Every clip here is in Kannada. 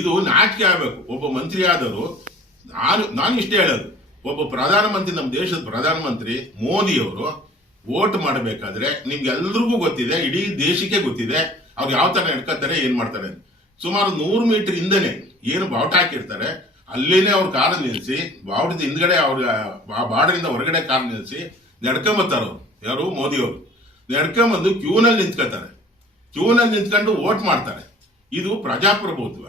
ಇದು ನಾಚಿಕೆ ಆಗಬೇಕು. ಒಬ್ಬ ಮಂತ್ರಿ ಆದವರು ನಾನು ನಾನು ಇಷ್ಟೇ ಹೇಳೋದು. ಒಬ್ಬ ಪ್ರಧಾನಮಂತ್ರಿ, ನಮ್ಮ ದೇಶದ ಪ್ರಧಾನಮಂತ್ರಿ ಮೋದಿಯವರು ವೋಟ್ ಮಾಡಬೇಕಾದ್ರೆ ನಿಮ್ಗೆಲ್ರಿಗೂ ಗೊತ್ತಿದೆ, ಇಡೀ ದೇಶಕ್ಕೆ ಗೊತ್ತಿದೆ, ಅವ್ರು ಯಾವ ತರ ನಡ್ಕೋತಾರೆ ಏನು ಮಾಡ್ತಾರೆ ಸುಮಾರು ನೂರು ಮೀಟರ್ ಹಿಂದೆನೆ ಏನು ಬಾವುಟ ಹಾಕಿರ್ತಾರೆ, ಅಲ್ಲೇನೆ ಅವ್ರ ಕಾರ್ ನಿಲ್ಲಿಸಿ ಬಾವುಟದ ಹಿಂದ್ಗಡೆ ಅವ್ರ ಬಾರ್ಡರಿಂದ ಹೊರಗಡೆ ಕಾರ್ ನಿಲ್ಲಿಸಿ ನಡ್ಕೊಂಬತ್ತಾರ ಅವ್ರು. ಯಾರು? ಮೋದಿಯವರು. ನಡ್ಕೊಂಬಂದು ಕ್ಯೂನಲ್ಲಿ ನಿಂತ್ಕೋತಾರೆ ಕ್ಯೂನಲ್ಲಿ ನಿಂತ್ಕೊಂಡು ವೋಟ್ ಮಾಡ್ತಾರೆ. ಇದು ಪ್ರಜಾಪ್ರಭುತ್ವ.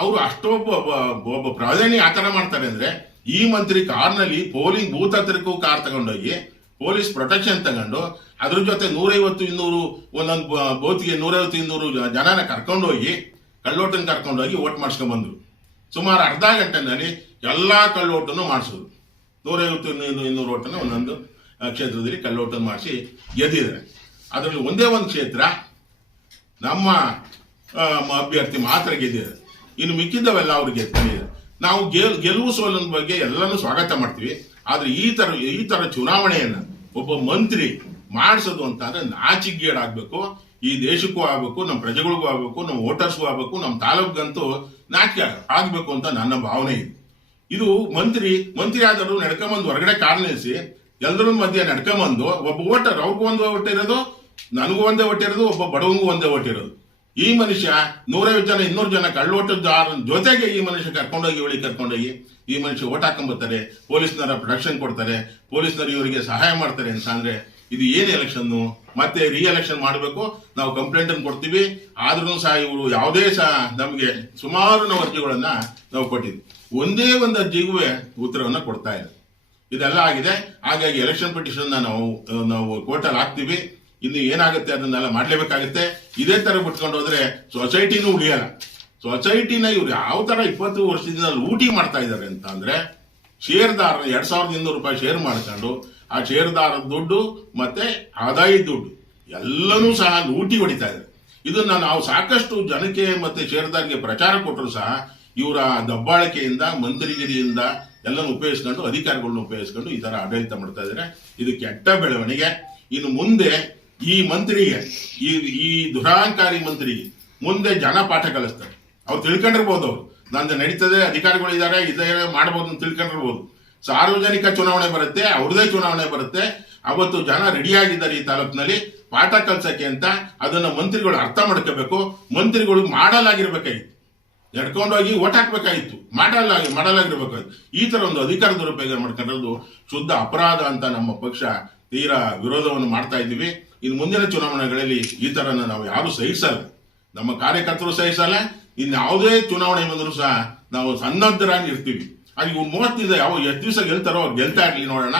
ಅವರು ಅಷ್ಟೊಬ್ಬ, ಒಬ್ಬ- ಪ್ರಧಾನಿ ಆ ಮಾಡ್ತಾರೆ ಅಂದ್ರೆ ಈ ಮಂತ್ರಿ ಕಾರ್ನಲ್ಲಿ ಪೋಲಿಂಗ್ ಬೂತ್ ಹತ್ರಕ್ಕೂ ಕಾರ್ ತಗೊಂಡೋಗಿ ಪೊಲೀಸ್ ಪ್ರೊಟೆಕ್ಷನ್ ತಗೊಂಡು ಅದ್ರ ಜೊತೆ ನೂರೈವತ್ತು ಇನ್ನೂರು, ಒಂದೊಂದು ಬೂತ್ಗೆ ನೂರೈವತ್ತು ಇನ್ನೂರು ಜನನ ಕರ್ಕೊಂಡೋಗಿ, ಕಳ್ಳೋಟನ್ ಕರ್ಕೊಂಡೋಗಿ ಓಟ್ ಮಾಡಿಸ್ಕೊಂಡ್ ಬಂದ್ರು ಸುಮಾರು ಅರ್ಧ ಗಂಟೆನಲ್ಲಿ ಎಲ್ಲಾ ಕಳ್ಳೋಟನ್ನು ಮಾಡಿಸಿದ್ರು. ನೂರೈವತ್ತು ಇನ್ನೂರು ಇನ್ನೂರು ಓಟನ್ನು ಒಂದೊಂದು ಕ್ಷೇತ್ರದಲ್ಲಿ ಕಳ್ಳೋಟನ್ನು ಮಾಡಿಸಿ ಗೆದ್ದಿದ್ದಾರೆ. ಅದರಲ್ಲಿ ಒಂದೇ ಒಂದು ಕ್ಷೇತ್ರ ನಮ್ಮ ಅಭ್ಯರ್ಥಿ ಮಾತ್ರ ಗೆದ್ದಿದ್ದಾರೆ. ಇನ್ನು ಮಿಕ್ಕಿದ್ದವೆಲ್ಲ ಅವ್ರಿಗೆ ತಿಳಿದ ನಾವು ಗೆಲ್, ಗೆಲುವು ಸೋಲಿನ ಬಗ್ಗೆ ಎಲ್ಲನೂ ಸ್ವಾಗತ ಮಾಡ್ತೀವಿ. ಆದರೆ ಈ ಥರ ಈ ಥರ ಚುನಾವಣೆಯನ್ನ ಒಬ್ಬ ಮಂತ್ರಿ ಮಾಡಿಸೋದು ಅಂತ ಅಂದ್ರೆ ನಾಚಿಗೇಡಾಗ್ಬೇಕು ಈ ದೇಶಕ್ಕೂ ಆಗ್ಬೇಕು ನಮ್ಮ ಪ್ರಜೆಗಳಿಗೂ ಆಗ್ಬೇಕು ನಮ್ಮ ವೋಟರ್ಸ್ಗೂ ಆಗ್ಬೇಕು ನಮ್ಮ ತಾಲೂಕ್ಗಂತೂ ನಾಚಿಕೆ ಆಗಬೇಕು ಅಂತ ನನ್ನ ಭಾವನೆ ಇದೆ. ಇದು ಮಂತ್ರಿ ಮಂತ್ರಿ ಆದರೂ ನಡ್ಕೊಂಬಂದು ಹೊರಗಡೆ ಕಾರ್ ಎಲ್ಲರ ಮಧ್ಯೆ ನಡ್ಕೊಂಬಂದು, ಒಬ್ಬ ವೋಟರ್ ಅವ್ರಿಗೂ ಒಂದು ಒಟ್ಟಿರೋದು ನನಗೂ ಒಂದೇ ಒಟ್ಟಿರೋದು ಒಬ್ಬ ಬಡವನಿಗೂ ಒಂದೇ ಒಟ್ಟಿರೋದು ಈ ಮನುಷ್ಯ ನೂರೈವತ್ತು ಜನ, ಇನ್ನೂರು ಜನ ಕಳ್ಳೋಟದ ಜೊತೆಗೆ ಈ ಮನುಷ್ಯ ಕರ್ಕೊಂಡೋಗಿ, ಇವಳಿಗೆ ಕರ್ಕೊಂಡೋಗಿ ಈ ಮನುಷ್ಯ ಓಟ್ ಹಾಕೊಂಬರ್ತಾರೆ, ಪೊಲೀಸ್ನವರ ಪ್ರೊಟೆಕ್ಷನ್ ಕೊಡ್ತಾರೆ, ಪೊಲೀಸ್ನವರು ಇವರಿಗೆ ಸಹಾಯ ಮಾಡ್ತಾರೆ ಅಂತ ಅಂದ್ರೆ ಇದು ಏನು ಎಲೆಕ್ಷನ್ ಮತ್ತೆ ರೀ ಎಲೆಕ್ಷನ್ ಮಾಡಬೇಕು, ನಾವು ಕಂಪ್ಲೇಂಟ್ ಅನ್ನು ಕೊಡ್ತೀವಿ, ಆದ್ರೂ ಸಹ ಇವರು ಯಾವುದೇ ಸಹ ನಮಗೆ ಸುಮಾರು ನಾವು ಅರ್ಜಿಗಳನ್ನ ನಾವು ಕೊಟ್ಟಿದ್ವಿ. ಒಂದೇ ಒಂದು ಅರ್ಜಿಗೂ ಉತ್ತರವನ್ನ ಕೊಡ್ತಾ ಇಲ್ಲ. ಇದೆಲ್ಲ ಆಗಿದೆ. ಹಾಗಾಗಿ ಎಲೆಕ್ಷನ್ ಪಿಟಿಷನ್ ನಾವು ನಾವು ಕೋರ್ಟಲ್ಲಿ ಹಾಕ್ತೀವಿ. ಇನ್ನು ಏನಾಗುತ್ತೆ ಅದನ್ನೆಲ್ಲ ಮಾಡಲೇಬೇಕಾಗುತ್ತೆ. ಇದೇ ತರ ಬಿಟ್ಕೊಂಡು ಹೋದ್ರೆ ಸೊಸೈಟಿನೂ ಉಳಿಯಲ್ಲ. ಸೊಸೈಟಿನ ಇವ್ರು ಯಾವ ತರ ಇಪ್ಪತ್ತು ವರ್ಷದಿಂದ ಲೂಟಿ ಮಾಡ್ತಾ ಇದ್ದಾರೆ ಅಂತ ಅಂದ್ರೆ ಶೇರ್ದಾರ ಎರಡ್ ಸಾವಿರದ ಇನ್ನೂರು ರೂಪಾಯಿ ಶೇರ್ ಮಾಡ್ಕೊಂಡು ಆ ಶೇರ್ದಾರದ ದುಡ್ಡು ಮತ್ತೆ ಆದಾಯ ದುಡ್ಡು ಎಲ್ಲನೂ ಸಹ ಲೂಟಿ ಹೊಡಿತಾ ಇದ್ದಾರೆ. ಇದನ್ನ ನಾವು ಸಾಕಷ್ಟು ಜನಕ್ಕೆ ಮತ್ತೆ ಶೇರ್ದಾರ್ಗೆ ಪ್ರಚಾರ ಕೊಟ್ಟರು ಸಹ ಇವರ ದಬ್ಬಾಳಿಕೆಯಿಂದ, ಮಂತ್ರಿಗಿರಿಯಿಂದ ಎಲ್ಲನೂ ಉಪಯೋಗಿಸ್ಕೊಂಡು ಅಧಿಕಾರಿಗಳನ್ನ ಉಪಯೋಗಿಸ್ಕೊಂಡು ಈ ತರ ಆಡಳಿತ ಮಾಡ್ತಾ ಇದ್ದಾರೆ. ಇದು ಕೆಟ್ಟ ಬೆಳವಣಿಗೆ. ಇನ್ನು ಮುಂದೆ ಈ ಮಂತ್ರಿಗೆ, ಈ ಈ ದುರಾಂಕಾರಿ ಮಂತ್ರಿಗೆ ಮುಂದೆ ಜನ ಪಾಠ ಕಲಿಸ್ತಾರೆ. ಅವ್ರು ತಿಳ್ಕೊಂಡಿರ್ಬೋದು ಅವ್ರು. ನಂದು ನಡೀತದೆ, ಅಧಿಕಾರಿಗಳು ಇದ್ದಾರೆ ಇದೇ ಮಾಡ್ಬೋದು ಅಂತ ತಿಳ್ಕೊಂಡಿರ್ಬೋದು. ಸಾರ್ವಜನಿಕ ಚುನಾವಣೆ ಬರುತ್ತೆ, ಅವ್ರದೇ ಚುನಾವಣೆ ಬರುತ್ತೆ. ಅವತ್ತು ಜನ ರೆಡಿಯಾಗಿದ್ದಾರೆ ಈ ತಾಲೂಕಿನಲ್ಲಿ. ಪಾಠ ಕಲ್ಸಕ್ಕೆ ಅಂತ ಅದನ್ನ ಮಂತ್ರಿಗಳು ಅರ್ಥ ಮಾಡ್ಕೋಬೇಕು. ಮಂತ್ರಿಗಳು ಮಾಡಲಾಗಿರ್ಬೇಕಾಗಿತ್ತು. ನಡ್ಕೊಂಡೋಗಿ ಓಟ್ ಹಾಕ್ಬೇಕಾಗಿತ್ತು. ಮಾಡಲ್ಲ, ಮಾಡಲಾಗಿರ್ಬೇಕಾಗಿತ್ತು. ಈ ತರ ಒಂದು ಅಧಿಕಾರ ದುರುಪಯೋಗ ಮಾಡ್ಕೊಂಡಿರೋದು ಶುದ್ಧ ಅಪರಾಧ ಅಂತ ನಮ್ಮ ಪಕ್ಷ ತೀರಾ ವಿರೋಧವನ್ನು ಮಾಡ್ತಾ ಇದ್ದೀವಿ. ಇನ್ನು ಮುಂದಿನ ಚುನಾವಣೆಗಳಲ್ಲಿ ಈ ಥರನ ನಾವು ಯಾರು ಸಹಿಸಲ್ಲ. ನಮ್ಮ ಕಾರ್ಯಕರ್ತರು ಸಹಿಸಲ್ಲ, ಇನ್ನು ಯಾವುದೇ ಚುನಾವಣೆ ಬಂದರೂ ಸಹ ನಾವು ಸನ್ನದ್ಧರಾಗಿ ಇರ್ತೀವಿ. ಅಲ್ಲಿ ಇವ್ರು ಮೂವತ್ತಿಂದ ಯಾವ ಎಷ್ಟು ದಿವಸ ಗೆಲ್ತಾರೋ ಅವ್ರು ಗೆಲ್ತಾ ಇರ್ಲಿ ನೋಡೋಣ.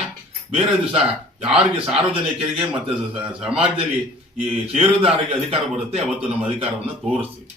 ಬೇರೆ ದಿವಸ ಯಾರಿಗೆ ಸಾರ್ವಜನಿಕರಿಗೆ ಮತ್ತೆ ಸಮಾಜದಲ್ಲಿ ಈ ಷೇರುದಾರಿಗೆ ಅಧಿಕಾರ ಬರುತ್ತೆ, ಅವತ್ತು ನಮ್ಮ ಅಧಿಕಾರವನ್ನು ತೋರಿಸ್ತೀವಿ.